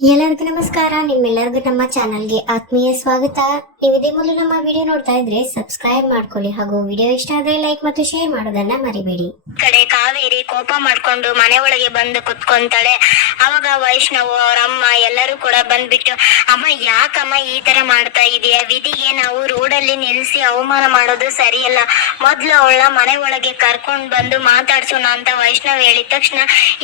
ಎಲ್ಲರಿಗೂ ನಮಸ್ಕಾರ. ನಿಮ್ಮೆಲ್ಲರಿಗೂ ನಮ್ಮ ಚಾನಲ್ಗೆ ಆತ್ಮೀಯ ಸ್ವಾಗತ. ನೀವು ಇದೇ ಮೊದಲು ನಮ್ಮ ವಿಡಿಯೋ ನೋಡ್ತಾ ಇದ್ರೆ ಸಬ್ಸ್ಕ್ರೈಬ್ ಮಾಡ್ಕೊಳ್ಳಿ ಹಾಗೂ ವಿಡಿಯೋ ಇಷ್ಟ ಆದ್ರೆ ಲೈಕ್ ಮತ್ತು ಶೇರ್ ಮಾಡೋದನ್ನ ಮರಿಬೇಡಿ. ಕಡೆ ಕಾವೇರಿ ಕೋಪ ಮಾಡ್ಕೊಂಡು ಮನೆ ಒಳಗೆ ಬಂದು ಕುತ್ಕೊಂತಾಳೆ. ಅವಾಗ ವೈಷ್ಣವ್ ಅವ್ರ ಅಮ್ಮ ಎಲ್ಲರೂ ಕೂಡ ಬಂದ್ಬಿಟ್ಟು, ಅಮ್ಮ, ಯಾಕಮ್ಮ ಈ ತರ ಮಾಡ್ತಾ ಇದೀಯ? ವಿಧಿಗೆ ನಾವು ರೋಡಲ್ಲಿ ನಿಲ್ಸಿ ಅವಮಾನ ಮಾಡೋದು ಸರಿಯಲ್ಲ. ಮೊದ್ಲು ಅವಳ ಮನೆ ಒಳಗೆ ಕರ್ಕೊಂಡ್ ಬಂದು ಮಾತಾಡ್ಸೋಣ ಅಂತ ವೈಷ್ಣವ್ ಹೇಳಿದ ತಕ್ಷಣ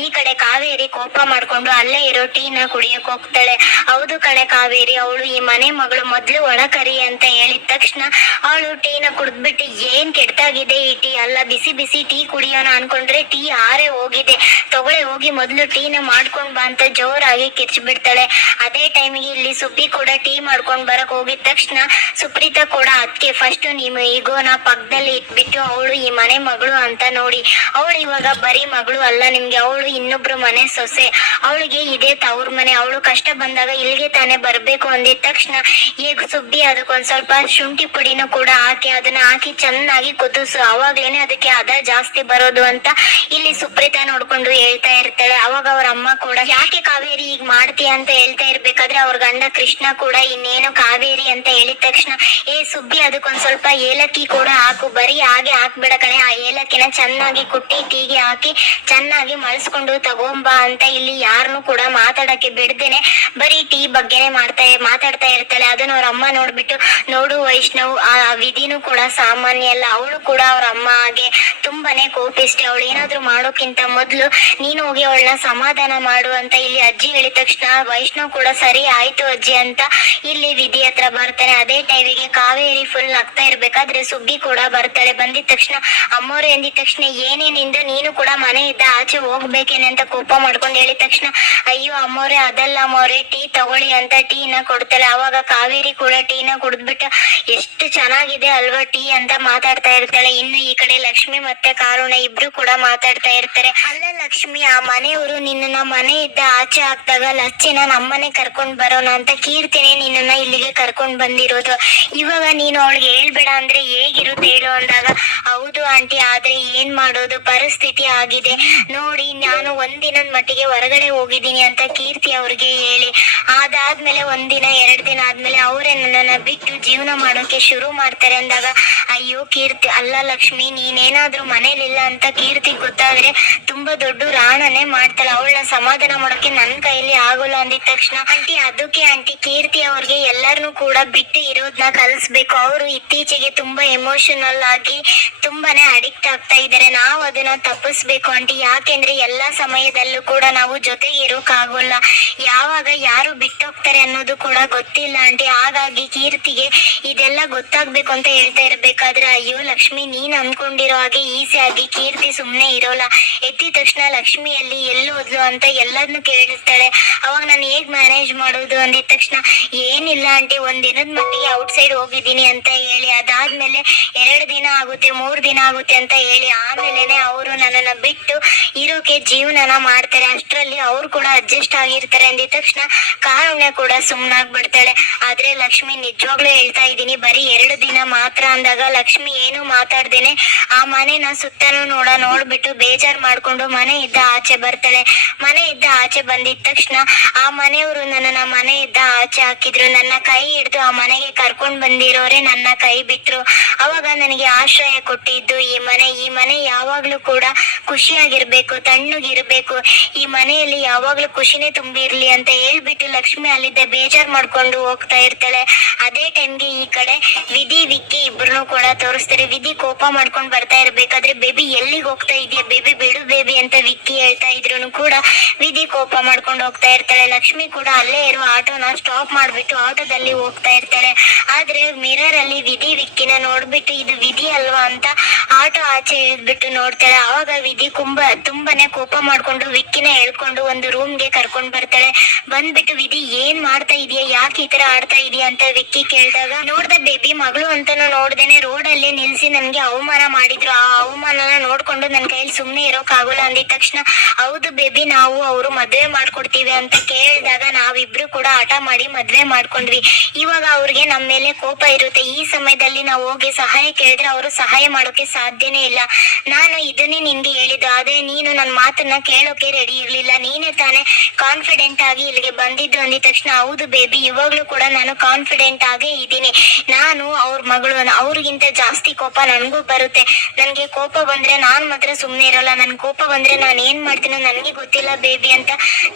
ಈ ಕಡೆ ಕಾವೇರಿ ಕೋಪ ಮಾಡ್ಕೊಂಡು ಅಲ್ಲೇ ಇರೋ ಟೀನ ಕುಡಿಯಕ್ ಹೋಗ್ತಾಳೆ ಹೌದು ಕಣೆ ಕಾವೇರಿ, ಅವಳು ಈ ಮನೆ ಮಗಳು ಮೊದ್ಲು ಒಣಕರಿ ಅಂತ ಹೇಳಿದ ತಕ್ಷಣ ಅವಳು ಟೀನ ಕುಡಿದ್ಬಿಟ್ಟು ಏನ್ ಕೆಟ್ಟಾಗಿದೆ ಈ ಟೀ? ಅಲ್ಲ, ಬಿಸಿ ಬಿಸಿ ಟೀ ಕುಡಿಯೋಣ ಅನ್ಕೊಂಡ್ರೆ ಟೀ ಆರೆ ಹೋಗಿದೆ. ತಗೊಳೆ ಹೋಗಿ ಮೊದ್ಲು ಟೀನ ಮಾಡ್ಕೊಂಡ್ ಬಾ ಅಂತ ಜೋರಾಗಿ ಕಿರ್ಚ್ ಬಿಡ್ತಾಳೆ ಅದೇ ಟೈಮಿಗೆ ಇಲ್ಲಿ ಸುಬ್ಬಿ ಕೂಡ ಟೀ ಮಾಡ್ಕೊಂಡ್ ಬರಕ್ ಹೋಗಿದ ತಕ್ಷಣ ಸುಪ್ರೀತಾ ಕೂಡ ಅದಕ್ಕೆ ಫಸ್ಟ್ ನಿಮ್ಮ ಈಗೋನ ಪಕ್ಕದಲ್ಲಿ ಇಟ್ಬಿಟ್ಟು ಅವಳು ಈ ಮನೆ ಮಗಳು ಅಂತ ನೋಡಿ, ಅವಳು ಇವಾಗ ಬರೀ ಮಗಳು ಅಲ್ಲ, ನಿಮ್ಗೆ ಅವಳು ಇನ್ನೊಬ್ರು ಮನೆ ಸೊಸೆ. ಅವಳಿಗೆ ಇದೇ ತವ್ರ ಮನೆ, ಅವಳು ಕಷ್ಟ ಬಂದಾಗ ಇಲ್ಲಿಗೆ ತಾನೇ ಬರ್ಬೇಕು ಅಂದಿದ ತಕ್ಷಣ ಈಗ ಸುಬ್ಬಿ ಅದಕ್ಕೊಂದ್ ಸ್ವಲ್ಪ ಶುಂಠಿ ಪುಡಿನೂ ಕೂಡ ಹಾಕಿ ಅದನ್ನ ಹಾಕಿ ಚೆನ್ನಾಗಿ ಕುದಿಸು. ಅವಾಗ್ಲೇನೆ ಅದಕ್ಕೆ ಅದ ಜಾಸ್ತಿ ಬರೋದು ಅಂತ ಇಲ್ಲಿ ಸುಪ್ರೀತಾ ನೋಡ್ಕೊಂಡು ಹೇಳ್ತಾ ಇರ್ತಾಳೆ. ಅವಾಗ ಅವ್ರ ಅಮ್ಮ ಕೂಡ, ಯಾಕೆ ಕಾವೇರಿ ಈಗ ಮಾಡ್ತೀಯ ಅಂತ ಹೇಳ್ತಾ ಇರ್ಬೇಕಾದ್ರೆ ಅವ್ರ ಗಂಡ ಕೃಷ್ಣ ಕೂಡ ಇನ್ನೇನು ಕಾವೇರಿ ಅಂತ ಹೇಳಿದ ತಕ್ಷಣ, ಏ ಸುಬ್ಬಿ ಅದಕ್ಕೊಂದ್ ಸ್ವಲ್ಪ ಏಲಕ್ಕಿ ಕೂಡ ಹಾಕು. ಬರೀ ಹಾಗೆ ಹಾಕ್ಬೇಡ ಕಣೆ. ಆ ಏಲಕ್ಕಿನ ಚೆನ್ನಾಗಿ ಕುಟ್ಟಿ, ಟೀಗೆ ಹಾಕಿ ಚೆನ್ನಾಗಿ ಮಳಸ್ಕೊಂಡು ತಗೊಂಬಾ ಅಂತ ಇಲ್ಲಿ ಯಾರನ್ನು ಕೂಡ ಮಾತಾಡಕ್ಕೆ ಬಿಡ್ದೇನೆ ಬರೀ ಟೀ ಬಗ್ಗೆನೆ ಮಾಡ್ತಾ ಮಾತಾಡ್ತಾ ಇರ್ತಾಳೆ. ಅದನ್ನ ಅವ್ರ ಅಮ್ಮ ನೋಡ್ಬಿಟ್ಟು, ನೋಡು ವೈಷ್ಣವ್, ಆ ವಿಧಿನೂ ಕೂಡ ಸಾಮಾನ್ಯ ಅಲ್ಲ. ಅವಳು ಕೂಡ ಅವ್ರ ಅಮ್ಮ ಹಾಗೆ ತುಂಬಾನೇ ಕೋಪಿಸ್ಟೆ ಅವಳು ಏನಾದ್ರೂ ಮಾಡೋಕ್ಕಿಂತ ಮೊದ್ಲು ನೀನು ಹೋಗಿ ಅವಳನ್ನ ಸಮಾಧಾನ ಮಾಡು ಅಂತ ಇಲ್ಲಿ ಅಜ್ಜಿ ಹೇಳಿದ ತಕ್ಷಣ ವೈಷ್ಣವ್ ಕೂಡ ಸರಿ ಆಯ್ತು ಅಜ್ಜಿ ಅಂತ ಇಲ್ಲಿ ವಿಧಿ ಹತ್ರ ಬರ್ತಾನೆ. ಅದೇ ಟೈಮಿಗೆ ಕಾವೇರಿ ಫುಲ್ ನಗ್ತಾ ಇರ್ಬೇಕಾದ್ರೆ ಸುಬ್ಬಿ ಕೂಡ ಬರ್ತಾಳೆ. ಬಂದಿದ ತಕ್ಷಣ, ಅಮ್ಮೋರೆ ಎಂದಿದ ತಕ್ಷಣ ಏನೇನಿಂದ ನೀನು ಕೂಡ ಮನೆ ಇದ್ದ ಆಚೆ ಹೋಗ್ಬೇಕೇನೆ ಅಂತ ಕೋಪ ಮಾಡ್ಕೊಂಡು ಹೇಳಿದ ತಕ್ಷಣ, ಅಯ್ಯೋ ಅಮ್ಮೋರೆ, ಅದಲ್ಲ ಅಮ್ಮೋರೆ ಟೀ ತಗೊಳ್ಳಿ ಅಂತ ಟೀನ ಕೊಡ್ತಾಳೆ ಅವಾಗ ಕಾವೇರಿ ಕೂಡ ಟೀನ ಕುಡಿದ್ಬಿಟ್ಟು ಎಷ್ಟು ಚೆನ್ನಾಗಿದೆ ಅಲ್ವಾ ಟೀ ಅಂತ ಮಾತಾಡ್ತಾ ಇರ್ತಾಳೆ. ಇನ್ನು ಈ ಕಡೆ ಲಕ್ಷ್ಮಿ ಮತ್ತೆ ಕಾರುಣ ಇಬ್ರು ಕೂಡ ಮಾತಾಡ್ತಾ ಇರ್ತಾರೆ. ಅಲ್ಲ ಲಕ್ಷ್ಮಿ, ಆ ಮನೆಯವರು ನಿನ್ನ ಮನೆ ಇದ್ದ ಆಚೆ ಹಾಕ್ದಾಗ ಲಚ್ಚಿನ ನಮ್ಮನೆ ಕರ್ಕೊಂಡ್ ಬರೋಣ ಅಂತ ಕೀರ್ತಿನೇ ನಿನ್ನನ್ನ ಇಲ್ಲಿಗೆ ಕರ್ಕೊಂಡ್ ಬಂದಿರೋದು. ಇವಾಗ ನೀನು ಅವಳಿಗೆ ಹೇಳ್ಬೇಡ ಅಂದ್ರೆ ಹೇಗಿರುತ್ತೆ ಹೇಳು ಅಂದಾಗ, ಹೌದು ಆಂಟಿ, ಆದ್ರೆ ಏನ್ ಮಾಡೋದು? ಪರಿಸ್ಥಿತಿ ಆಗಿದೆ. ನೋಡಿ, ನಾನು ಒಂದಿನದ ಮಟ್ಟಿಗೆ ಹೊರಗಡೆ ಹೋಗಿದ್ದೀನಿ ಅಂತ ಕೀರ್ತಿ ಅವ್ರಿಗೆ ಹೇಳಿ. ಅದಾದ್ಮೇಲೆ ಒಂದಿನ ಎರಡ್ ದಿನ ಆದ್ಮೇಲೆ ಅವರೇ ನನ್ನನ್ನ ಬಿಟ್ಟು ಜೀವನ ಮಾಡೋಕೆ ಶುರು ಮಾಡ್ತಾರೆ ಅಂದಾಗ, ಅಯ್ಯೋ ಕೀರ್ತಿ, ಅಲ್ಲ ಲಕ್ಷ್ಮಿ, ನೀನೇನಾದ್ರೂ ಮನೇಲಿಲ್ಲ ಅಂತ ಕೀರ್ತಿ ಗೊತ್ತಾದ್ರೆ ತುಂಬಾ ದೊಡ್ಡ ರಾಣನೆ ಮಾಡ್ತಾಳೆ. ಅವಳನ್ನ ಸಮಾಧಾನ ಮಾಡೋಕೆ ನನ್ ಕೈಯಲ್ಲಿ ಆಗೋಲ್ಲ ಅಂದಿದ ತಕ್ಷಣ ಆಂಟಿ, ಅದಕ್ಕೆ ಆಂಟಿ, ಕೀರ್ತಿ ಅವ್ರಿಗೆ ಎಲ್ಲರನ್ನೂ ಕೂಡ ಬಿಟ್ಟು ಇರೋದನ್ನ ಕಲಿಸ್ಬೇಕು. ಅವರು ಇತ್ತೀಚೆಗೆ ತುಂಬಾ ಎಮೋಷನಲ್ ಆಗಿ ತುಂಬಾನೇ ಅಡಿಕ್ಟ್ ಆಗ್ತಾ ಇದ್ದಾರೆ ನಾವು ಅದನ್ನ ತಪ್ಪಿಸ್ಬೇಕು ಆಂಟಿ. ಯಾಕೆಂದ್ರೆ ಎಲ್ಲಾ ಸಮಯದಲ್ಲೂ ಕೂಡ ನಾವು ಜೊತೆಗೆ ಇರೋಕ್ಕಾಗೋಲ್ಲ ಯಾವಾಗ ಯಾರು ಬಿಟ್ಟೋಗ್ತಾರೆ ಅನ್ನೋದು ಕೂಡ ಗೊತ್ತಿಲ್ಲ ಆಂಟಿ. ಹಾಗಾಗಿ ಕೀರ್ತಿಗೆ ಇದೆಲ್ಲ ಗೊತ್ತಾಗ್ಬೇಕು ಅಂತ ಹೇಳ್ತಾ ಇರ್ಬೇಕಾದ್ರೆ, ಅಯ್ಯೋ ಲಕ್ಷ್ಮಿ, ನೀನ್ ಅನ್ಕೊಂಡಿರೋ ಹಾಗೆ ಈಸಿ ಆಗಿ ಕೀರ್ತಿ ಸುಮ್ನೆ ಇರೋಲ್ಲ. ಎದ್ದಿದ ತಕ್ಷಣ ಲಕ್ಷ್ಮಿಯಲ್ಲಿ ಎಲ್ಲಿ ಹೋದ್ಲು ಅಂತ ಎಲ್ಲದನ್ನು ಕೇಳಿರ್ತಾಳೆ ಅವಾಗ ನಾನು ಹೇಗ್ ಮ್ಯಾನೇಜ್ ಮಾಡೋದು? ಅಂದಿದ ತಕ್ಷಣ, ಏನಿಲ್ಲ ಆಂಟಿ, ಒಂದ್ ದಿನದ ಮಟ್ಟಿಗೆ ಔಟ್ ಸೈಡ್ ಹೋಗಿದ್ದೀನಿ ಅಂತ ಹೇಳಿ. ಅದಾದ್ಮೇಲೆ ಎರಡು ದಿನ ಆಗುತ್ತೆ, ಮೂರ್ ದಿನ ಆಗುತ್ತೆ ಅಂತ ಹೇಳಿ. ಆಮೇಲೆನೆ ಅವರು ನನ್ನನ್ನ ಬಿಟ್ಟು ಇರೋಕೆ ಜೀವನನ ಮಾಡ್ತಾರೆ. ಅಷ್ಟರಲ್ಲಿ ಅವ್ರು ಕೂಡ ಅಡ್ಜಸ್ಟ್ ಆಗಿರ್ತಾರೆ. ಅಂದಿದ ತಕ್ಷಣ, ಕಾರುಣ್ಯ ಕೂಡ ಸುಮ್ನಾಗ್ಬಿಡ್ತಾಳೆ ಆದ್ರೆ ಲಕ್ಷ್ಮಿ ನಿಜವಾಗ್ಲೂ ಹೇಳ್ತಾ ಇದ್ದೀನಿ. ಬರೀ ಎರಡು ದಿನ ಮಾತ್ರ ಅಂದಾಗ ಲಕ್ಷ್ಮಿ ಏನು ಮಾತಾಡ್ದೇನೆ, ಆ ಮನೆನ ಸುತ್ತನೂ ನೋಡ, ನೋಡ್ಬಿಟ್ಟು ಬೇಜಾರ್ ಮಾಡ್ಕೊಂಡು ಮನೆ ಇದ್ದ ಆಚೆ ಬರ್ತಾಳೆ. ಮನೆ ಇದ್ದ ಆಚೆ ಬಂದಿದ ತಕ್ಷಣ ಆ ಮನೆಯವರು ನನ್ನನ್ನ ಮನೆ ಇದ್ದ ಆಚೆ ಹಾಕಿದ್ರು. ನನ್ನ ಕೈ ಹಿಡಿದು ಆ ಮನೆಗೆ ಕರ್ಕೊಂಡ್ ಬಂದಿರೋರೆ ನನ್ನ ಕೈ ಬಿಟ್ರು. ಅವಾಗ ನನಗೆ ಆಶ್ರಯ ಕೊಟ್ಟಿದ್ದು ಈ ಮನೆ. ಈ ಮನೆ ಯಾವಾಗ್ಲೂ ಕೂಡ ಖುಷಿಯಾಗಿರ್ಬೇಕು, ತಣ್ಣಗಿರ್ಬೇಕು. ಈ ಮನೆಯಲ್ಲಿ ಯಾವಾಗ್ಲೂ ಖುಷಿನೇ ತುಂಬಿರ್ಲಿ ಅಂತ ಹೇಳ್ಬಿಟ್ಟು ಲಕ್ಷ್ಮಿ ಅಲ್ಲಿದ್ದ ಬೇಜಾರ್ ಮಾಡ್ಕೊಂಡು ಹೋಗ್ತಾ ಇರ್ತಾಳೆ. ಅದೇ ಟೈಮ್ಗೆ ಈ ಕಡೆ ವಿಧಿ, ವಿಕ್ಕಿ ಇಬ್ರು ಕೂಡ ತೋರಿಸ್ತಾರೆ. ವಿಧಿ ಕೋಪ ಮಾಡ್ಕೊಂಡ್ ಬರ್ತಾ ಇರ್ಬೇಕಾದ್ರೆ, ಬೇಬಿ, ಎಲ್ಲಿಗೆ ಹೋಗ್ತಾ ಇದೆಯಾ? ಬೇಬಿ, ಬಿಡು, ಬೇಬಿ, ಅಂತ ವಿಕ್ಕಿ ಹೇಳ್ತಾ ಇದ್ರು ಕೂಡ ವಿಧಿ ಕೋಪ ಮಾಡ್ಕೊಂಡು ಹೋಗ್ತಾ ಇರ್ತಾಳೆ. ಲಕ್ಷ್ಮಿ ಕೂಡ ಅಲ್ಲೇ ಇರುವ ಆಟೋನ ಸ್ಟಾಪ್ ಮಾಡ್ಬಿಟ್ಟು ಆಟೋದಲ್ಲಿ ಹೋಗ್ತಾ ಇರ್ತಾಳೆ. ಆದ್ರೆ ಮಿರರ್ ಅಲ್ಲಿ ವಿಧಿ, ವಿಕ್ಕಿನ ನೋಡ್ಬಿಟ್ಟು, ಇದು ವಿಧಿ ಅಲ್ವಾ? ಅಂತ ಆಟೋ ಆಚೆ ಇಳಿದ್ಬಿಟ್ಟು ನೋಡ್ತಾಳೆ ಆವಾಗ ವಿಧಿ ಕುಂಬ ತುಂಬಾನೇ ಕೋಪ ಮಾಡ್ಕೊಂಡು ವಿಕ್ಕಿನ ಎಳ್ಕೊಂಡು ಒಂದು ರೂಮ್ಗೆ ಕರ್ಕೊಂಡ್ ಬರ್ತಾಳೆ. ಬಂದ್ಬಿಟ್ಟು ವಿಧಿ, ಏನ್ ಮಾಡ್ತಾ ಇದೀಯಾ? ಯಾಕೆ ಈ ತರ ಆಡ್ತಾ ಇದೀಯ? ಅಂತ ವಿಕ್ಕಿ ಕೇಳಿದಾಗ, ನೋಡ್ದ ಬೇಬಿ, ಮಗಳು ಅಂತ ನೋಡ್ದೇನೆ ರೋಡ್ ಅಲ್ಲಿ ನಿಲ್ಸಿ ನನ್ಗೆ ಅವಮಾನ ಮಾಡಿದ್ರು. ಆ ಅವಮಾನನ ನೋಡ್ಕೊಂಡು ನನ್ ಕೈಯಲ್ಲಿ ಸುಮ್ನೆ ಇರೋಕ್ ಆಗೋಲ್ಲ. ಅಂದಿದ ತಕ್ಷಣ, ಹೌದು ಬೇಬಿ, ನಾವು ಅವರು ಮದ್ವೆ ಮಾಡ್ಕೊಡ್ತೀವಿ. ಅಂತ ಕೇಳಿದಾಗ, ನಾವಿಬ್ರು ಕೂಡ ಆಟ ಮಾಡಿ ಮದ್ವೆ ಮಾಡ್ಕೊಂಡ್ವಿ. ಇವಾಗ ಅವ್ರಿಗೆ ನಮ್ಮ ಮೇಲೆ ಕೋಪ ಇರುತ್ತೆ. ಈ ಸಮಯದಲ್ಲಿ ನಾವು ಹೋಗಿ ಸಹಾಯ ಕೇಳಿದ್ರೆ ಅವರು ಸಹಾಯ ಮಾಡೋಕೆ ಸಾಧ್ಯನೇ ಇಲ್ಲ. ನಾನು ಇದನ್ನೇ ನಿನ್ಗೆ ಹೇಳಿದ್ದು, ಆದ್ರೆ ನೀನು ನನ್ನ ಮಾತನ್ನ ಕೇಳೋಕೆ ರೆಡಿ ಇರ್ಲಿಲ್ಲ. ನೀನೇ ತಾನೇ ಕಾನ್ಫಿಡೆಂಟ್ ಆಗಿ ಇಲ್ಲಿಗೆ ಬಂದಿದ್ದು ಅಂದಿದ ತಕ್ಷಣ, ಹೌದು ಬೇಬಿ ಇವಾಗ್ಲೂ ಕೂಡ ನಾನು ಕಾನ್ಫಿಡೆಂಟ್ ಆಗೇ ಇದ್ದೀನಿ. ನಾನು ಅವ್ರ ಮಗಳು, ಅವ್ರಿಗಿಂತ ಜಾಸ್ತಿ ಕೋಪ ನನಗೂ ಬರುತ್ತೆ. ನನಗೆ ಕೋಪ ಬಂದ್ರೆ ನಾನ್ ಮಾತ್ರ ಸುಮ್ನೆ ಇರಲ್ಲ. ನನ್ ಕೋಪ ಬಂದ್ರೆ ನಾನು ಏನ್ ಮಾಡ್ತೀನೋ ನನಗೆ ಗೊತ್ತಿಲ್ಲ ಬೇಬಿ ಅಂತ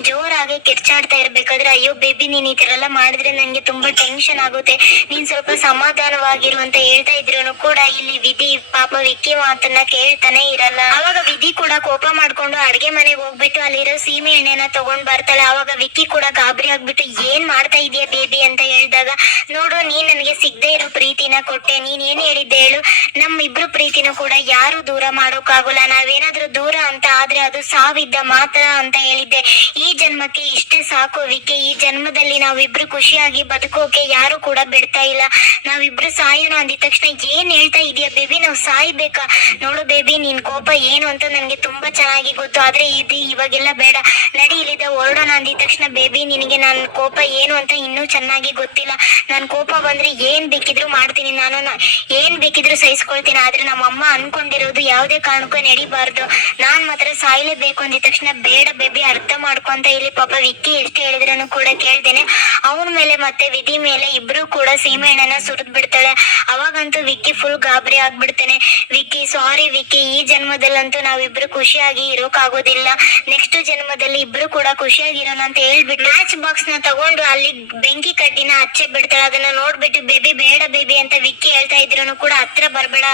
ಜೋರಾಗಿ ಕಿರ್ಚಾಡ್ತಾ ಇರ್ಬೇಕಾದ್ರೆ, ಅಯ್ಯೋ ಬೇಬಿ ನೀನ್ ಈ ಮಾಡಿದ್ರೆ ನಂಗೆ ತುಂಬಾ ಟೆನ್ಷನ್ ಆಗುತ್ತೆ. ನೀನ್ ಸ್ವಲ್ಪ ಸಮಾಧಾನವಾಗಿರು ಅಂತ ಹೇಳ್ತಾ ಇದ್ರು ಕೂಡ ಇಲ್ಲಿ ವಿಧಿ ಪಾಪ ವಿಕ್ಕಿ ಮಾತನ್ನ ಕೇಳ್ತಾನೆ ಇರಲ್ಲ. ಅವಾಗ ವಿಧಿ ಕೂಡ ಕೋಪ ಮಾಡ್ಕೊಂಡು ಅಡ್ಗೆ ಮನೆಗೆ ಹೋಗ್ಬಿಟ್ಟು ಅಲ್ಲಿರೋ ಸೀಮೆ ಎಣ್ಣೆನ ತಗೊಂಡ್ ಬರ್ತಾಳೆ. ಅವಾಗ ವಿಕ್ಕಿ ಕೂಡ ಗಾಬರಿ ಆಗ್ಬಿಟ್ಟು, ಏನ್ ಮಾಡ್ತಾ ಇದೀಯ ಬೇಬಿ? ಅಂತ ಹೇಳಿದಾಗ, ನೋಡು, ನೀನ್ ನನಗೆ ಸಿಗದೆ ಇರೋ ಪ್ರೀತಿನ ಕೊಟ್ಟೆ. ನೀನ್ ಏನ್ ಹೇಳಿದ್ದೆ ಹೇಳು. ನಮ್ ಇಬ್ರು ಪ್ರೀತಿನೂ ಕೂಡ ಯಾರು ದೂರ ಮಾಡೋಕ್ಕಾಗಲ್ಲ. ನಾವೇನಾದ್ರೂ ದೂರ ಅಂತ ಆದ್ರೆ ಅದು ಸಾವಿದ್ದ ಮಾತ್ರ ಅಂತ ಹೇಳಿದ್ದೆ. ಈ ಜನ್ಮಕ್ಕೆ ಇಷ್ಟೇ ಸಾಕು ವಿಕೆ ಈ ಜನ್ಮದಲ್ಲಿ ನಾವಿಬ್ರು ಖುಷಿಯಾಗಿ ಬದುಕೋಕೆ ಯಾರು ಕೂಡ ಬಿಡ್ತಾ ಇಲ್ಲ. ನಾವಿಬ್ರು ಸಾಯೋಣ ಅಂದಿದ ತಕ್ಷಣ ಏನ್ ಹೇಳ್ತಾ ಇದೀಯ ಬೇಬಿ? ನಾವು ಸಾಯ್ಬೇಕಾ? ನೋಡು ಬೇಬಿ, ನಿನ್ ಕೋಪ ಏನು ಅಂತ ನನಗೆ ತುಂಬಾ ಚೆನ್ನಾಗಿ ಗೊತ್ತು. ಆದ್ರೆ ಇದು ಇವಾಗೆಲ್ಲ ಬೇಡ. ನಡಿ ಇಲ್ಲಿದ ಹೊರಡೋಣ ಅಂದಿದ ತಕ್ಷಣ ಬೇಬಿ, ನಿನಗೆ ನನ್ನ ಕೋಪ ಏನು ಅಂತ ಇನ್ನೂ ಚೆನ್ನಾಗಿ ಗೊತ್ತಿಲ್ಲ. ನನ್ ಕೋಪ ಬಂದ್ರೆ ಏನ್ ಬೇಕಿದ್ರು ಮಾಡ್ತೀನಿ ನಾನು. ಏನ್ ಬೇಕಿದ್ರು ಸಹಿಸ್ಕೊಳ್ತೀನಿ. ಆದ್ರೆ ನಮ್ಮ ಅಮ್ಮ ಅನ್ಕೊಂಡಿರೋದು ಯಾವುದೇ ಕಾರಣಕ್ಕೂ ನಡಿಬಾರ್ದು. ನಾನ್ ಮಾತ್ರ ಸಾಯ್ಲೇಬೇಕು. ತಕ್ಷಣ ಬೇಡ ಬೇಬಿ, ಅರ್ಥ ಮಾಡ್ಕೊಂತ ಇಲ್ಲಿ ಪಾಪ ವಿಕ್ಕಿ ಎಷ್ಟು ಹೇಳಿದ್ರನು ಕೂಡ ಕೇಳ್ತೇನೆ ಅವನ ಮೇಲೆ ಮತ್ತೆ ವಿಧಿ ಮೇಲೆ ಇಬ್ರು ಕೂಡ ಸೀಮೆ ಎಣ್ಣೆನ ಸುರಿದ್ ಬಿಡ್ತಾಳೆ. ಅವಾಗಂತೂ ವಿಕ್ಕಿ ಫುಲ್ ಗಾಬರಿ ಆಗ್ಬಿಡ್ತಾನೆ. ವಿಕ್ಕಿ ಸಾರಿ ವಿಕ್ಕಿ, ಈ ಜನ್ಮದಲ್ಲಂತೂ ನಾವಿಬ್ರು ಖುಷಿಯಾಗಿ ಇರೋಕಾಗೋದಿಲ್ಲ. ನೆಕ್ಸ್ಟ್ ಜನ್ಮದಲ್ಲಿ ಇಬ್ರು ಕೂಡ ಖುಷಿಯಾಗಿರೋಣ ಅಂತ ಹೇಳ್ಬಿಟ್ಟು ಮ್ಯಾಚ್ ಬಾಕ್ಸ್ನ ತಗೊಂಡು ಅಲ್ಲಿ ಬೆಂಕಿ ಕಟ್ಟಿನ ಹಚ್ಚೆ ಬಿಡ್ತಾಳೆ. ಅದನ್ನ ನೋಡ್ಬಿಟ್ಟು ಬೇಬಿ, ಬೇಡ ಬೇಬಿ ಅಂತ ವಿಕ್ಕಿ ಹೇಳ್ತಾ ಇದ್ರು ಕೂಡ ಹತ್ರ ಬರ್ಬೇಡ.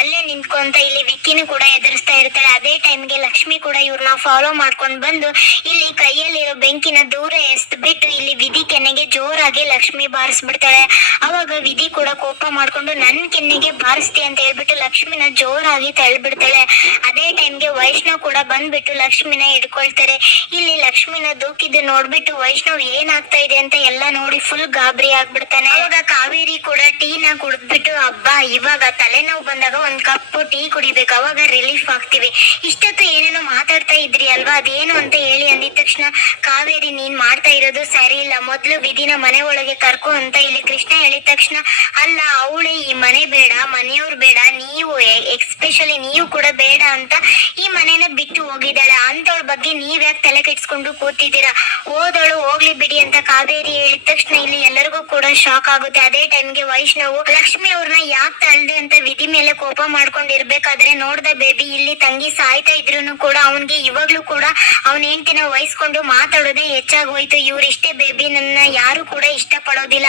ಅಲ್ಲೇ ನಿಂತ್ಕೊಂತ ಇಲ್ಲಿ ವಿಕ್ಕಿನೂ ಕೂಡ ಎದುರಿಸ್ತಾ ಇರ್ತಾಳೆ. ಅದೇ ಟೈಮ್ಗೆ ಲಕ್ಷ್ಮಿ ಕೂಡ ಇವ್ರನ್ನ ಫಾಲೋ ಮಾಡ್ಕೊಂಡ್ ಬಂದು ಇಲ್ಲಿ ಕೈಯಲ್ಲಿರೋ ಬೆಂಕಿನ ದೂರ ಎಸ್ದ್ ಬಿಟ್ಟು ಇಲ್ಲಿ ವಿಧಿ ಕೆನ್ನೆಗೆ ಜೋರಾಗಿ ಲಕ್ಷ್ಮಿ ಬಾರಿಸ್ಬಿಡ್ತಾಳೆ. ಅವಾಗ ವಿಧಿ ಕೂಡ ಕೋಪ ಮಾಡ್ಕೊಂಡು, ನನ್ ಕೆನ್ನೆಗೆ ಬಾರಿಸ್ತಿ ಅಂತ ಹೇಳ್ಬಿಟ್ಟು ಲಕ್ಷ್ಮಿನ ಜೋರಾಗಿ ತಳ್ಳಿಬಿಡ್ತಾಳೆ. ಅದೇ ಟೈಮ್ಗೆ ವೈಷ್ಣವ್ ಕೂಡ ಬಂದ್ಬಿಟ್ಟು ಲಕ್ಷ್ಮಿನ ಹಿಡ್ಕೊಳ್ತಾರೆ. ಇಲ್ಲಿ ಲಕ್ಷ್ಮಿನ ದೂಕಿದ್ದು ನೋಡ್ಬಿಟ್ಟು ವೈಷ್ಣವ್ ಏನಾಗ್ತಾ ಇದೆ ಅಂತ ಎಲ್ಲ ನೋಡಿ ಫುಲ್ ಗಾಬರಿ ಆಗ್ಬಿಡ್ತಾನೆ. ಅವಾಗ ಕಾವೇರಿ ಕೂಡ ಟೀನ ಕುಡಿದ್ಬಿಟ್ಟು ಹಬ್ಬ ಇವಾಗ ತಲೆನೋವು ಬಂದಾಗ ಒಂದ್ ಕಪ್ ಟೀ ಕುಡಿಬೇಕು, ಅವಾಗ ರಿಲೀಫ್ ಆಗ್ತಿವಿ. ಇಷ್ಟೊತ್ತು ಏನೇನೋ ಮಾತಾಡ್ತಾ ಇದ್ರಿ ಅಲ್ವಾ? ಅದೇನು ಅಂತ ಹೇಳಿ ಅಂದಿದ ತಕ್ಷಣ, ಕಾವೇರಿ, ನೀನ್ ಮಾಡ್ತಾ ಇರೋದು ಸರಿ ಇಲ್ಲ. ಮೊದ್ಲು ವಿಧಿನ ಮನೆ ಒಳಗೆ ಕರ್ಕೊ ಅಂತ ಇಲ್ಲಿ ಕೃಷ್ಣ ಹೇಳಿದ ತಕ್ಷಣ, ಅಲ್ಲ, ಅವಳು ಈ ಮನೆ ಬೇಡ, ಮನೆಯವ್ರು ಬೇಡ, ನೀವು ಎಕ್ಸ್ಪೆಷಲಿ ನೀವು ಕೂಡ ಬೇಡ ಅಂತ ಈ ಮನೆನ ಬಿಟ್ಟು ಹೋಗಿದ್ದಾಳೆ. ಅಂತವಳ ಬಗ್ಗೆ ನೀವ್ ಯಾಕೆ ತಲೆ ಕೆಡ್ಸ್ಕೊಂಡು ಕೂತಿದ್ದೀರಾ? ಓದೋಳು ಹೋಗ್ಲಿ ಬಿಡಿ ಅಂತ ಕಾವೇರಿ ಹೇಳಿದ ತಕ್ಷಣ ಇಲ್ಲಿ ಎಲ್ಲರಿಗೂ ಕೂಡ ಶಾಕ್ ಆಗುತ್ತೆ. ಅದೇ ಟೈಮ್ಗೆ ವೈಷ್ಣವ್, ಲಕ್ಷ್ಮಿ ಅವ್ರನ್ನ ಯಾಕೆ ತಳ್ದೆ ಅಂತ ವಿಧಿ ಮೇಲೆ ಕೋಪ ಮಾಡ್ಕೊಂಡಿರ್ಬೇಕಾದ್ರೆ ನೋಡ್ದ ಬೇಬಿ ಇಲ್ಲಿ ತಂಗಿ ಸಾಯ್ತಾ ಇದ್ರು ಕೂಡ ಅವನ್ಗೆ ಇವಾಗ್ಲೂ ಕೂಡ ಅವನ ಹೆಂಡತಿನ ವಹಿಸ್ಕೊಂಡು ಮಾತಾಡೋದೇ ಹೆಚ್ಚಾಗೋಯ್ತು. ಇವ್ರಿಷ್ಟೇ ಬೇಬಿ ನನ್ನ ಯಾರು ಕೂಡ ಇಷ್ಟ ಪಡೋದಿಲ್ಲ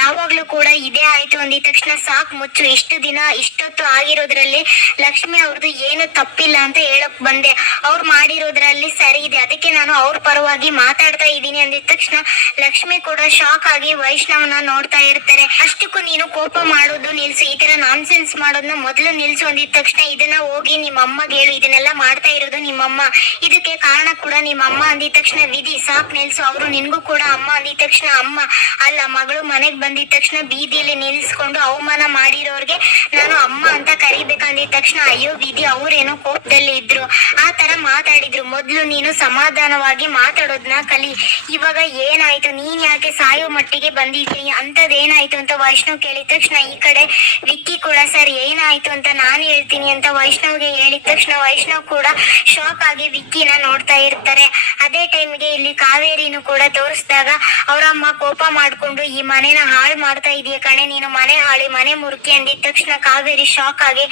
ಯಾವಾಗ್ಲೂ ಕೂಡ ಇದೇ ಆಯ್ತು ಅಂದಿದ ತಕ್ಷಣ ಸಾಕ್ ಮುಚ್ಚು. ಇಷ್ಟು ದಿನ ಇಷ್ಟೊತ್ತು ಆಗಿರೋದ್ರಲ್ಲಿ ಲಕ್ಷ್ಮಿ ಅವ್ರದ್ದು ಏನು ತಪ್ಪಿಲ್ಲ ಅಂತ ಹೇಳಕ್ ಬಂದೆ. ಅವ್ರು ಮಾಡಿರೋದ್ರಲ್ಲಿ ಸರಿ ಇದೆ. ಅದಕ್ಕೆ ನಾನು ಅವ್ರ ಪರವಾಗಿ ಮಾತಾಡ್ತಾ ಇದ್ದೀನಿ ಅಂದಿದ ತಕ್ಷಣ ಲಕ್ಷ್ಮಿ ಕೂಡ ಶಾಕ್ ಆಗಿ ವೈಷ್ಣವನ ನೋಡ್ತಾ ಇರ್ತಾರೆ. ಅಷ್ಟಕ್ಕೂ ನೀನು ಕೋಪ ಮಾಡೋದು ನಿಲ್ಸು. ಈ ತರ ನಾನ್ ಸೆನ್ಸ್ ಮಾಡೋದನ್ನ ಮೊದಲು ನಿಲ್ಸು ಅಂದಿದ ತಕ್ಷಣ ಇದನ್ನ ಹೋಗಿ ನಿಮ್ಮ ಅಮ್ಮಗೆ ಹೇಳು. ಇದನ್ನೆಲ್ಲ ಮಾಡ್ತಾ ಇರೋದು ನಿಮ್ಮಮ್ಮ. ಇದಕ್ಕೆ ಕಾರಣ ಕೂಡ ನಿಮ್ಮ ಅಮ್ಮ ಅಂದಿದ ತಕ್ಷಣ ವಿಧಿ ಸಾಕ್ ನಿಲ್ಸು. ಅವರು ನಿನ್ಗೂ ಕೂಡ ಅಮ್ಮ ಅಂದಿದ ತಕ್ಷಣ ಅಮ್ಮ. ಅಲ್ಲ, ಮಗಳು ಮನೆಗ್ ಬಂದಿದ ತಕ್ಷಣ ಬೀದಿಯಲ್ಲಿ ನಿಲ್ಸ್ಕೊಂಡು ಅವಮಾನ ಮಾಡಿರೋರ್ಗೆ ನಾನು ಅಮ್ಮ ಅಂತ ಕರಿಬೇಕಂದಿದ ತಕ್ಷಣ, ಅಯ್ಯೋ ವಿಧಿ, ಅವ್ರೇನೋ ಕೋಪದಲ್ಲಿ ಇದ್ರು. ಆ ತರ ಮಾತಾಡಿದ್ರು. ಮೊದ್ಲು ನೀನು ಸಮಾಧಾನವಾಗಿ ಮಾತಾಡೋದ್ನ ಕಲಿ. ಇವಾಗ ಏನಾಯ್ತು? ನೀನ್ ಯಾಕೆ ಸಾಯೋ ಮಟ್ಟಿಗೆ ಬಂದಿದ್ದೀನಿ ಅಂತದೇನಾಯ್ತು ಅಂತ ವೈಷ್ಣವ್ ಕೇಳಿದ ತಕ್ಷಣ, ಈ ಕಡೆ ವಿಕ್ಕಿ ಕೂಡ, ಸರ್, ಏನಾಯ್ತು ಅಂತ ನಾನು ಹೇಳ್ತೀನಿ ಅಂತ ವೈಷ್ಣವ್ಗೆ ಹೇಳಿದ ತಕ್ಷಣ ವೈಷ್ಣವ್ ಕೂಡ ಶಾಕ್ ಆಗಿ ವಿಕ್ಕಿನ ನೋಡ್ತಾ ಇರ್ತಾರೆ. ಅದೇ ಟೈಮ್ಗೆ ಇಲ್ಲಿ ಕಾವೇರಿನು ಕೂಡ ತೋರಿಸಿದಾಗ ಅವ್ರ ಅಮ್ಮ ಕೋಪ ಮಾಡ್ಕೊಂಡು, ಈ ಮನೆನ ಹಾಳು ಮಾಡ್ತಾ ಇದೀಯ ಕಣೆ, ನೀನು ಮನೆ ಹಾಳಿ, ಮನೆ ಮುರುಕಿ ಅಂದಿದ ತಕ್ಷಣ ಕಾವೇರಿ ಶಾಕ್ ಆಗಿ,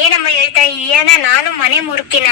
ಏನಮ್ಮ ಹೇಳ್ತಾ ಇದೀಯನ ನಾನು ಮನೆ ಮುರುಕಿನ?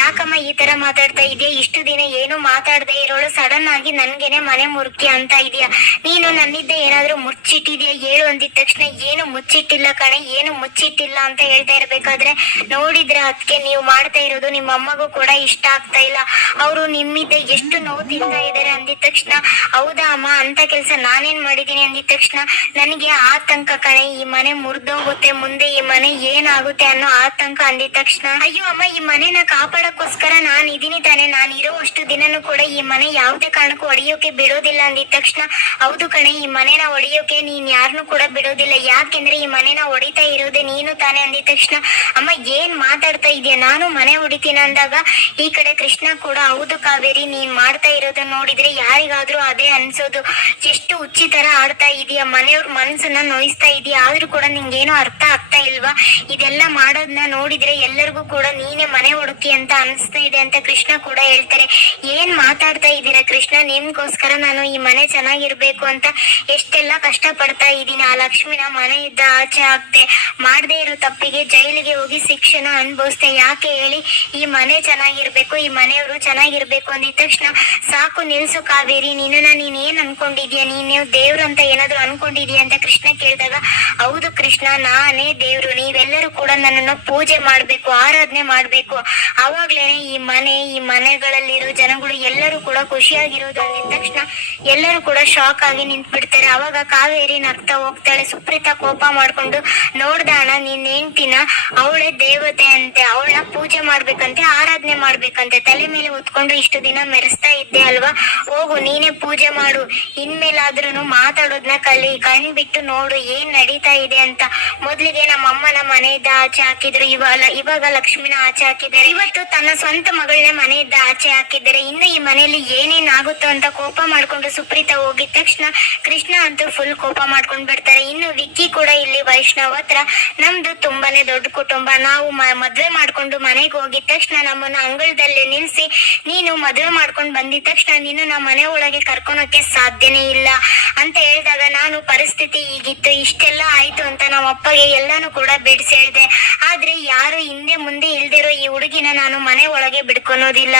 ಯಾಕಮ್ಮ ಈ ತರ ಮಾತಾಡ್ತಾ ಇದೀಯ? ಇಷ್ಟು ದಿನ ಏನು ಮಾತಾಡದೆ ಇರೋಳು ಸಡನ್ ಆಗಿ ನನ್ಗೆನೆ ಮನೆ ಮುರುಕಿ ಅಂತ ಇದೀಯ. ನೀನು ನನ್ನಿದ್ದ ಏನಾದ್ರೂ ಮುಚ್ಚಿಟ್ಟಿದ್ಯಾ? ಹೇಳು ಅಂದಿದ ತಕ್ಷಣ, ಏನು ಮುಚ್ಚಿಟ್ಟಿಲ್ಲ ಕಣೆ, ಏನು ಮುಚ್ಚಿಟ್ಟಿಲ್ಲ ಅಂತ ಹೇಳ್ತಾ ಇರ್ಬೇಕಾದ್ರೆ, ನೋಡಿದ್ರೆ ಅದಕ್ಕೆ ನೀವು ಮಾಡ್ತಾ ಇರೋದು ನಿಮ್ಮ ಅಮ್ಮಗೂ ಕೂಡ ಇಷ್ಟ ಆಗ್ತಾ ಇಲ್ಲ. ಅವರು ನಿಮ್ಮಿಂದ ಎಷ್ಟು ನೋವು ತಿಂತಾ ಇದ್ದಾರೆ ಅಂದಿದ ತಕ್ಷಣ, ಹೌದಾ ಅಮ್ಮ, ಅಂತ ಕೆಲಸ ನಾನೇನ್ ಮಾಡಿದೀನಿ ಅಂದಿದ ತಕ್ಷಣ, ನನಗೆ ಆತಂಕ ಕಣೆ, ಈ ಮನೆ ಮುರಿದೋಗುತ್ತೆ, ಮುಂದೆ ಈ ಮನೆ ಏನಾಗುತ್ತೆ ಅನ್ನೋ ಆತಂಕ ಅಂದಿದ ತಕ್ಷಣ, ಅಯ್ಯೋ ಅಮ್ಮ, ಈ ಮನೆನ ಕಾಪಾಡಕ್ಕೋಸ್ಕರ ನಾನ್ ಇದೀನಿ ತಾನೆ ನಾನು ಇರೋ ಅಷ್ಟು ದಿನನೂ ಕೂಡ ಈ ಮನೆ ಯಾವುದೇ ಕಾರಣಕ್ಕೂ ಒಡೆಯೋಕೆ ಬಿಡೋದಿಲ್ಲ ಅಂದಿದ ತಕ್ಷಣ, ಹೌದು ಕಣೆ, ಈ ಮನೆನ ಒಡೆಯೋಕೆ ನೀನ್ ಯಾರನ್ನು ಕೂಡ ಬಿಡೋದಿಲ್ಲ, ಯಾಕೆಂದ್ರೆ ಈ ಮನೆನ ಹೊಡಿತಾ ಇರೋದೇ ನೀನು ತಾನೆ ಅಂದಿದ ತಕ್ಷಣ, ಅಮ್ಮ, ಏನ್ ಮಾತಾಡ್ತಾ ಇದೀಯ? ನಾನು ಮನೆ ಹೊಡಿತೀನಿ ಅಂದಾಗ, ಈ ಕಡೆ ಕೃಷ್ಣ ಕೂಡ, ಹೌದು ಕಾವೇರಿ, ನೀನ್ ಮಾಡ್ತಾ ಇರೋದನ್ನ ನೋಡಿದ್ರೆ ಯಾರಿಗಾದ್ರೂ ಅದೇ ಅನ್ಸೋದು. ಎಷ್ಟು ಹುಚ್ಚಿ ತರ ಆಡ್ತಾ ಇದೀಯ, ಮನೆಯವ್ರ ಮನ್ಸನ್ನ ನೋಯಿಸ್ತಾ ಇದೀಯ. ಆದ್ರೂ ಕೂಡ ನಿಂಗೇನು ಅರ್ಥ ಆಗ್ತಾ ಇಲ್ವಾ? ಇದೆಲ್ಲ ಮಾಡೋದನ್ನ ನೋಡಿದ್ರೆ ಎಲ್ಲರಿಗೂ ಕೂಡ ನೀನೇ ಮನೆ ಹುಡುಕಿ ಅಂತ ಅನ್ಸ್ತಾ ಇದೆ ಅಂತ ಕೃಷ್ಣ ಕೂಡ ಹೇಳ್ತಾರೆ. ಏನ್ ಮಾತಾಡ್ತಾ ಇದ್ದೀರಾ ಕೃಷ್ಣ? ನಿಮ್ಗೋಸ್ಕರ ನಾನು ಈ ಮನೆ ಚೆನ್ನಾಗಿರ್ಬೇಕು ಅಂತ ಎಷ್ಟೆಲ್ಲ ಕಷ್ಟ ಪಡ್ತಾ ಇದ್ದೀನಿ. ಆ ಲಕ್ಷ್ಮಿನ ಇದ್ದ ಆಚೆ ಆಗ್ತೆ ಮಾಡದೇ ಇರೋ ತಪ್ಪಿಗೆ ಜೈಲಿಗೆ ಹೋಗಿ ಶಿಕ್ಷಣ ಅನುಭವಿಸ್ತೆ ಯಾಕೆ ಹೇಳಿ ಈ ಮನೆ ಚೆನ್ನಾಗಿರ್ಬೇಕು? ಈ ಮನೆಯವರು ಚೆನ್ನಾಗಿರ್ಬೇಕು ಅಂದಿದ ತಕ್ಷಣ ಸಾಕು, ನಿಲ್ಸು ಕಾವೇರಿ ನಿನ್ನ ನೀನ್ ಏನ್ ಅನ್ಕೊಂಡಿದ್ಯಾ? ನೀನು ದೇವ್ರು ಅಂತ ಏನಾದ್ರು ಅನ್ಕೊಂಡಿದ್ಯಾ ಅಂತ ಕೃಷ್ಣ ಕೇಳಿದಾಗ, ಹೌದು ಕೃಷ್ಣ, ನಾನೇ ದೇವ್ರು, ನೀವೆಲ್ಲರೂ ಕೂಡ ನನ್ನನ್ನು ಪೂಜೆ ಮಾಡ್ಬೇಕು, ಆರಾಧನೆ ಮಾಡ್ಬೇಕು. ಅವಾಗ್ಲೇನೆ ಈ ಮನೆ, ಈ ಮನೆಗಳಲ್ಲಿರೋ ಜನಗಳು ಎಲ್ಲರೂ ಕೂಡ ಖುಷಿಯಾಗಿರೋದು ಅಂದಿದ ತಕ್ಷಣ ಎಲ್ಲರೂ ಕೂಡ ಶಾಕ್ ಆಗಿ ನಿಂತ್ ಬಿಡ್ತಾರೆ ಅವಾಗ ಕಾವೇರಿ ನಗ್ತಾ ಹೋಗ್ತಾಳೆ, ಸುಪ್ರೀತಾ ಕೋಪ ಮಾಡ್ಕೊಂಡು ನೋಡ್ದಾಣ ನೀನ್ ಹೆಂಡ್ತಿನ ಅವಳೇ ದೇವತೆ ಅಂತೆ ಅವಳ ಪೂಜೆ ಮಾಡ್ಬೇಕಂತೆ, ಆರಾಧನೆ ಮಾಡ್ಬೇಕಂತೆ ತಲೆ ಮೇಲೆ ಹೊತ್ಕೊಂಡು ಇಷ್ಟು ದಿನ ಮೆರೆಸ್ತಾ ಇದ್ದೆ ಅಲ್ವಾ? ಹೋಗು, ನೀನೇ ಪೂಜೆ ಮಾಡು. ಇನ್ಮೇಲಾದ್ರೂ ಮಾತಾಡೋದ್ನ ಕಲಿ ಕಣ್ ಬಿಟ್ಟು ನೋಡು, ಏನ್ ನಡೀತಾ ಇದೆ ಅಂತ. ಮೊದ್ಲಿಗೆ ನಮ್ಮ ಅಮ್ಮನ ಮನೆಯಿಂದ ಆಚೆ ಹಾಕಿದ್ರು, ಇವಾಗ ಇವಾಗ ಲಕ್ಷ್ಮಿನ ಆಚೆ ಹಾಕಿದ್ದಾರೆ. ಇವತ್ತು ತನ್ನ ಸ್ವಂತ ಮಗಳನ್ನ ಮನೆಯಿಂದ ಆಚೆ ಹಾಕಿದ್ದಾರೆ. ಇನ್ನು ಈ ಮನೆಯಲ್ಲಿ ಏನೇನ್ ಆಗುತ್ತೋ ಅಂತ ಕೋಪ ಮಾಡ್ಕೊಂಡು ಸುಪ್ರೀತಾ ಹೋಗಿದ ತಕ್ಷಣ ಕೃಷ್ಣ ಅಂತೂ ಫುಲ್ ಕೋಪ ಮಾಡ್ಕೊಂಡ್ ಬಿಡ್ತಾರೆ. ಇನ್ನು ವಿಕ್ಕಿ ಕೂಡ ಇಲ್ಲಿ ವೈಷ್ಣವ್ ಹತ್ರ. ನಮ್ದು ತುಂಬಾನೇ ದೊಡ್ಡ ಕುಟುಂಬ. ನಾವು ಮದ್ವೆ ಮಾಡ್ಕೊಂಡು ಮನೆಗೆ ಹೋಗಿದ ತಕ್ಷಣ ನಮ್ಮನ್ನ ಅಂಗಳದಲ್ಲಿ ನಿಲ್ಸಿ ನೀನು ಮದುವೆ ಮಾಡ್ಕೊಂಡು ಬಂದಿದ ತಕ್ಷಣ ನೀನು ನಮ್ಮ ಮನೆ ಒಳಗೆ ಕರ್ಕೊಳಕ್ಕೆ ಸಾಧ್ಯನೇ ಇಲ್ಲ ಅಂತ ಹೇಳಿದಾಗ ನಾನು ಪರಿಸ್ಥಿತಿ ಈಗಿತ್ತು, ಇಷ್ಟೆಲ್ಲ ಆಯ್ತು ಅಂತ ನಮ್ಮ ಅಪ್ಪಗೆ ಎಲ್ಲಾನು ಕೂಡ ಬಿಡಿಸಿ ಹೇಳಿದೆ. ಆದ್ರೆ ಯಾರು ಹಿಂದೆ ಮುಂದೆ ಇಲ್ದಿರೋ ಈ ಹುಡುಗಿನ ನಾನು ಮನೆ ಒಳಗೆ ಬಿಡ್ಕೊನೋದಿಲ್ಲ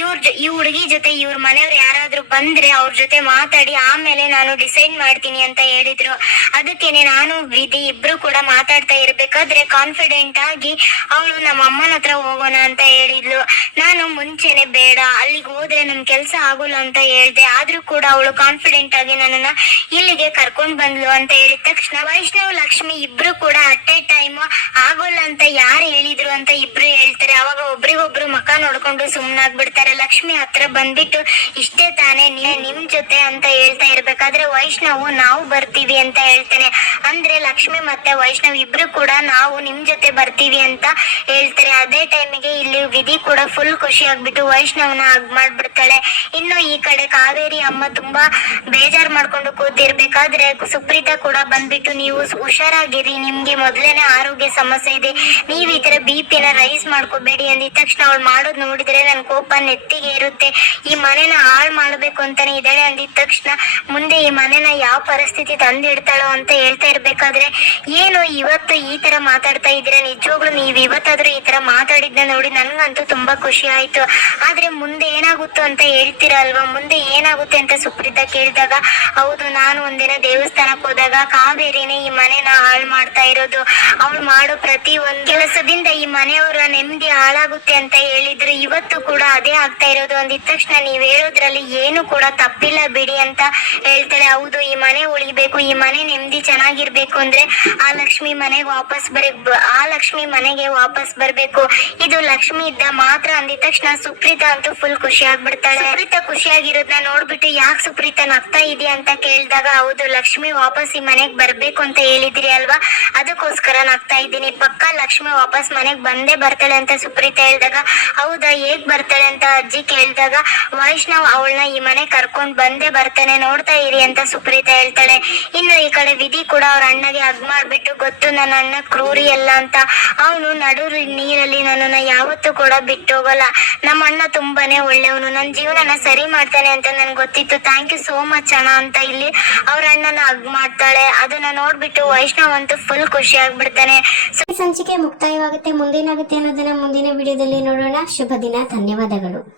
ಇವ್ರ ಈ ಹುಡುಗಿ ಜೊತೆ ಇವ್ರ ಮನೆಯವ್ರು ಯಾರಾದ್ರೂ ಬಂದ್ರೆ ಅವ್ರ ಜೊತೆ ಮಾತಾಡಿ ಆಮೇಲೆ ನಾನು ಡಿಸೈಡ್ ಮಾಡ್ತೀನಿ ಅಂತ ಹೇಳಿದ್ರು. ಅದಕ್ಕೇನೆ ನಾನು, ವಿಧಿ ಇಬ್ರು ಕೂಡ ಮಾತಾಡ್ತಾ ಇರ್ಬೇಕಾದ್ರೆ ಕಾನ್ಫಿಡೆಂಟ್ ಆಗಿ ಅವಳು ನಮ್ಮ ಅಮ್ಮನ ಹತ್ರ ಹೋಗೋಣ ಅಂತ ಹೇಳಿದ್ಲು. ನಾನು ಮುಂಚೆನೆ ಬೇಡ, ಅಲ್ಲಿಗೆ ಹೋದ್ರೆ ನನ್ ಕೆಲ್ಸ ಆಗೋಲ್ಲ ಅಂತ ಹೇಳ್ದೆ. ಆದ್ರೂ ಕೂಡ ಅವಳು ಕಾನ್ಫಿಡೆಂಟ್ ಆಗಿ ನನ್ನನ್ನ ಇಲ್ಲಿಗೆ ಕರ್ಕೊಂಡ್ ಬಂದ್ಲು ಅಂತ ಹೇಳಿದ ತಕ್ಷಣ ವೈಷ್ಣವ್, ಲಕ್ಷ್ಮಿ ಇಬ್ರು ಕೂಡ ಅಟ್ ಎ ಟೈಮ್ ಆಗೋಲ್ಲ ಅಂತ ಯಾರು ಹೇಳಿದ್ರು ಅಂತ ಇಬ್ರು ಹೇಳ್ತಾರೆ. ಅವಾಗ ಒಬ್ರಿಗೊಬ್ರು ಮಕ ನೋಡ್ಕೊಂಡು ಸುಮ್ನಾಗ್ಬಿಡ್ತಾರೆ ಲಕ್ಷ್ಮಿ ಹತ್ರ ಬಂದ್ಬಿಟ್ಟು, ಇಷ್ಟೇ ತಾನೇ ನಿಮ್ ಜೊತೆ ಅಂತ ಹೇಳ್ತಾ ಇರ್ಬೇಕಾದ್ರೆ ವೈಷ್ಣವ್ ನಾವು ಬರ್ತೀವಿ ಅಂತ ಹೇಳ್ತಾನೆ. ಅಂದ್ರೆ ಲಕ್ಷ್ಮಿ ಮತ್ತೆ ವೈಷ್ಣವ್ ಇಬ್ರು ಕೂಡ ನಾವು ನಿಮ್ ಜೊತೆ ಬರ್ತೀವಿ ಅಂತ ಹೇಳ್ತಾರೆ. ಅದೇ ಟೈಮಿಗೆ ಇಲ್ಲಿ ವಿಧಿ ಕೂಡ ಫುಲ್ ಖುಷಿ ಆಗ್ಬಿಟ್ಟು ವೈಷ್ಣವನ ಹಗ್ ಮಾಡ್ಬಿಡ್ತಾಳೆ. ಕಡೆ ಕಾವೇರಿ ಅಮ್ಮ ತುಂಬಾ ಬೇಜಾರ್ ಮಾಡ್ಕೊಂಡು ಕೂತಿರ್ಬೇಕಾದ್ರೆ ಸುಪ್ರೀತಾ ಕೂಡ ಬಂದ್ಬಿಟ್ಟು ನೀವು ಹುಷಾರಾಗಿರಿ, ನಿಮ್ಗೆ ಮೊದ್ಲೇನೆ ಆರೋಗ್ಯ ಸಮಸ್ಯೆ ಇದೆ, ನೀವ್ ಈ ತರ ಬಿ ಪಿನ ರೈಸ್ ಮಾಡ್ಕೋಬೇಡಿ ಅಂದಿದ ತಕ್ಷಣ ಅವ್ಳು ಮಾಡೋದ್ ನೋಡಿದ್ರೆ ನನ್ ಕೋಪ ನೆತ್ತಿಗೆ ಇರುತ್ತೆ, ಈ ಮನೆನ ಹಾಳು ಮಾಡ್ಬೇಕು ಅಂತಾನೆ ಇದ್ದಾಳೆ ಅಂದಿದ ತಕ್ಷಣ ಮುಂದೆ ಈ ಮನೆನ ಯಾವ ಪರಿಸ್ಥಿತಿ ತಂದಿಡ್ತಾಳೋ ಅಂತ ಹೇಳ್ತಾ ಇರ್ಬೇಕಾದ್ರೆ, ಏನು ಇವತ್ತು ಈ ತರ ಮಾತಾಡ್ತಾ ಇದ್ದೀರಾ? ನಿಜವಾಗ್ಲು ನೀವ್ ಇವತ್ತಾದ್ರೂ ಈ ತರ ಮಾತಾಡಿದ್ನ ನೋಡಿ ನನ್ಗಂತೂ ತುಂಬಾ ಖುಷಿ ಆಯ್ತು. ಆದ್ರೆ ಮುಂದೆ ಏನಾಗುತ್ತೋ ಅಂತ ಹೇಳ್ತೀರಾ ಅಲ್ವಾ ಮುಂದೆ ಏನಾಗುತ್ತೆ ಅಂತ ಸುಪ್ರೀತಾ ಕೇಳಿದಾಗ, ಹೌದು, ನಾನು ಒಂದಿನ ದೇವಸ್ಥಾನಕ್ಕೆ ಹೋದಾಗ ಕಾವೇರಿನೇ ಈ ಮನೆನ ಹಾಳು ಮಾಡ್ತಾ ಇರೋದು. ಅವಳು ಮಾಡೋ ಪ್ರತಿ ಒಂದ್ ಕೆಲಸದಿಂದ ಈ ಮನೆಯವರ ನೆಮ್ಮದಿ ಹಾಳಾಗುತ್ತೆ ಅಂತ ಹೇಳಿದ್ರು. ಇವತ್ತು ಕೂಡ ಅದೇ ಆಗ್ತಾ ಇರೋದು. ಅಂದಿದ ತಕ್ಷಣ ನೀವ್ ಹೇಳೋದ್ರಲ್ಲಿ ಏನು ಕೂಡ ತಪ್ಪಿಲ್ಲ ಬಿಡಿ ಅಂತ ಹೇಳ್ತಾಳೆ. ಹೌದು, ಈ ಮನೆ ಉಳಿಬೇಕು, ಈ ಮನೆ ನೆಮ್ಮದಿ ಚೆನ್ನಾಗಿರ್ಬೇಕು ಅಂದ್ರೆ ಆ ಲಕ್ಷ್ಮಿ ಮನೆಗೆ ವಾಪಸ್ ಬರ ಆ ಲಕ್ಷ್ಮಿ ಮನೆಗೆ ವಾಪಸ್ ಬರ್ಬೇಕು. ಇದು ಲಕ್ಷ್ಮಿ ಇದ್ದ ಮಾತ್ರ ಅಂದಿದ ತಕ್ಷಣ ಸುಪ್ರೀತಾ ಅಂತೂ ಫುಲ್ ಖುಷಿ ಆಗ್ಬಿಡ್ತಾಳೆ. ಸುಪ್ರೀತಾ ಖುಷಿಯಾಗಿರೋದನ್ನ ನೋಡ್ಬಿಟ್ಟು ಯಾಕೆ ಸುಪ್ರೀತಾ ನಗ್ತಾ ಇದೀಯ ಅಂತ ಕೇಳಿದಾಗ, ಹೌದು, ಲಕ್ಷ್ಮಿ ವಾಪಸ್ ಈ ಮನೆಗ್ ಬರ್ಬೇಕು ಅಂತ ಹೇಳಿದ್ರಿ ಅಲ್ವಾ? ಅದಕ್ಕೋಸ್ಕರ ನಗ್ತಾ ಇದ್ದೀನಿ. ಪಕ್ಕ ಲಕ್ಷ್ಮಿ ವಾಪಸ್ ಮನೆಗ್ ಬಂದೇ ಬರ್ತಾಳೆ ಅಂತ ಸುಪ್ರೀತಾ ಹೇಳಿದಾಗ, ಹೌದಾ, ಹೇಗ್ ಬರ್ತಾಳೆ ಅಂತ ಅಜ್ಜಿ ಕೇಳಿದಾಗ, ವೈಷ್ಣವ್ ಅವಳನ್ನ ಈ ಮನೆ ಕರ್ಕೊಂಡ್ ಬಂದೇ ಬರ್ತಾನೆ, ನೋಡ್ತಾ ಇರಿ ಅಂತ ಸುಪ್ರೀತಾ ಹೇಳ್ತಾಳೆ. ಇನ್ನು ಈ ಕಡೆ ವಿಧಿ ಕೂಡ ಅವ್ರ ಅಣ್ಣಗೆ ಹಗ್ ಮಾಡ್ಬಿಟ್ಟು, ಗೊತ್ತು, ನನ್ನ ಅಣ್ಣ ಕ್ರೂರಿ ಅಲ್ಲ ಅಂತ. ಅವನು ನಡು ನೀರಲ್ಲಿ ನನ್ನನ್ನ ಯಾವತ್ತೂ ಕೂಡ ಬಿಟ್ಟು ಹೋಗಲ್ಲ ನಮ್ಮ ಅಣ್ಣ ತುಂಬಾನೇ ಒಳ್ಳೆಯವನು. ನನ್ನ ಜೀವನನ ಸರಿ ಮಾಡ್ತಾನೆ ಅಂತ ನನ್ಗೆ ಗೊತ್ತಿತ್ತು. ಥ್ಯಾಂಕ್ ಯು ಸೋ ಮಚ್ ಅಣ್ಣ ಅಂತ ಇಲ್ಲಿ ಅವ್ರ ಅಣ್ಣನ ಹಗ್ ಮಾಡ್ತಾಳೆ. ಅದನ್ನ ನೋಡ್ಬಿಟ್ಟು ವೈಷ್ಣವ್ ಅಂತೂ ಫುಲ್ ಖುಷಿ ಆಗ್ಬಿಡ್ತಾನೆ. ಸಂಚಿಕೆ ಮುಕ್ತಾಯವಾಗುತ್ತೆ. ಮುಂದೇನಾಗುತ್ತೆ ಅನ್ನೋದನ್ನ ಮುಂದಿನ ವಿಡಿಯೋದಲ್ಲಿ ನೋಡೋಣ. ಶುಭ ದಿನ. ಧನ್ಯವಾದಗಳು.